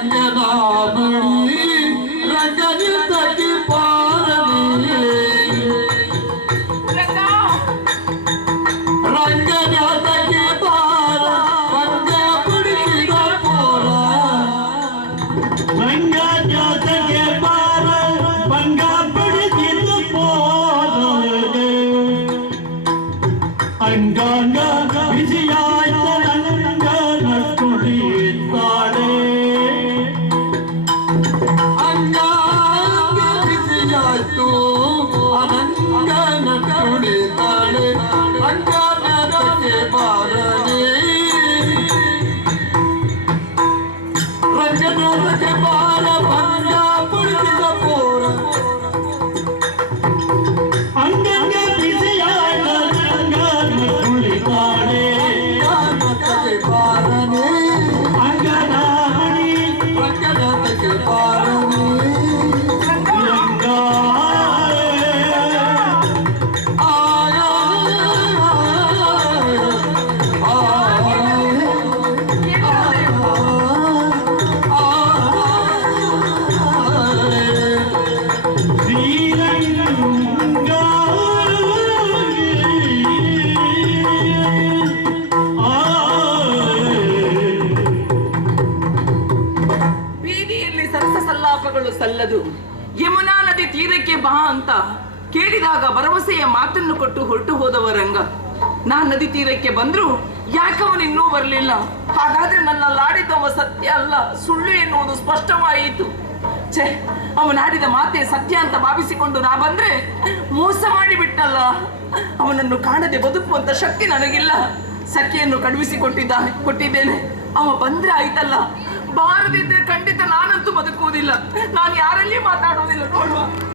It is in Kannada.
ರಂಗನಾಮಣಿ ರಂಗನಿತಕ್ಕೆ ಪಾರನೆ ರಂಗನಾಥಕ್ಕೆ ಪಾರ ರಂಗ ಬಿಡಿಸಿದ ಪೋರ ರಂಗನಾಥಕ್ಕೆ ಪಾರ ರಂಗ ಬಿಡಿಸಿದ ಪೋರ ಅಂಗಾಂಗ ಬಿಸಿಯಾಯ್ತ ರಂಗನ ಕುಳಿತಾಳೆ ಅಂಗಾಂಗ ಬಿಸಿಯಾಯ್ತು ಅನಂಗನ ಕುಳಿತಾಳೆ ರಂಗನಾಥಕ್ಕೆ ಬಾರನೆ ರಂಗನಾಥಕ್ಕೆ ಬಾರ ರಂಗ ಬಿಡಿಸಿದ ಪೋರ ಅಂಗಾಂಗ ಬಿಸಿಯಾಯ್ತ ರಂಗನ ಕುಳಿತಾಳೆ ರಂಗನಾಥಕ್ಕೆ ಬಾರನೆ ಅಂಗನಾಮಣಿ ರಂಗನಾಥಕ್ಕೆ ಬಾರನೆ ಬೀದಿಯಲ್ಲಿ ಸರಸಲ್ಲಾಪಗಳು ಸಲ್ಲದು. ಯಮುನಾ ನದಿ ತೀರಕ್ಕೆ ಬಾ ಅಂತ ಕೇಳಿದಾಗ ಭರವಸೆಯ ಮಾತನ್ನು ಕೊಟ್ಟು ಹೊರಟು ಹೋದವ ರಂಗ. ನಾ ನದಿ ತೀರಕ್ಕೆ ಬಂದ್ರು ಯಾಕವನಿನ್ನೂ ಬರಲಿಲ್ಲ. ಹಾಗಾದ್ರೆ ನನ್ನಲ್ಲಾಡಿದವ ಸತ್ಯ ಅಲ್ಲ, ಸುಳ್ಳು ಎನ್ನುವುದು ಸ್ಪಷ್ಟವಾಯಿತು. ಛೇ, ಅವನಾಡಿದ ಮಾತೆ ಸತ್ಯ ಅಂತ ಭಾವಿಸಿಕೊಂಡು ನಾ ಬಂದ್ರೆ ಮೋಸ ಮಾಡಿಬಿಟ್ಟಲ್ಲ. ಅವನನ್ನು ಕಾಣದೆ ಬದುಕುವಂತ ಶಕ್ತಿ ನನಗಿಲ್ಲ. ಸಖಿಯನ್ನು ಕೊಟ್ಟಿದ್ದೇನೆ. ಅವ ಬಂದ್ರೆ ಆಯ್ತಲ್ಲ, ಬಾರದಿದ್ರೆ ಖಂಡಿತ ನಾನಂತೂ ಬದುಕುವುದಿಲ್ಲ. ನಾನು ಯಾರಲ್ಲಿ ಮಾತಾಡುವುದಿಲ್ಲ ನೋಡುವ.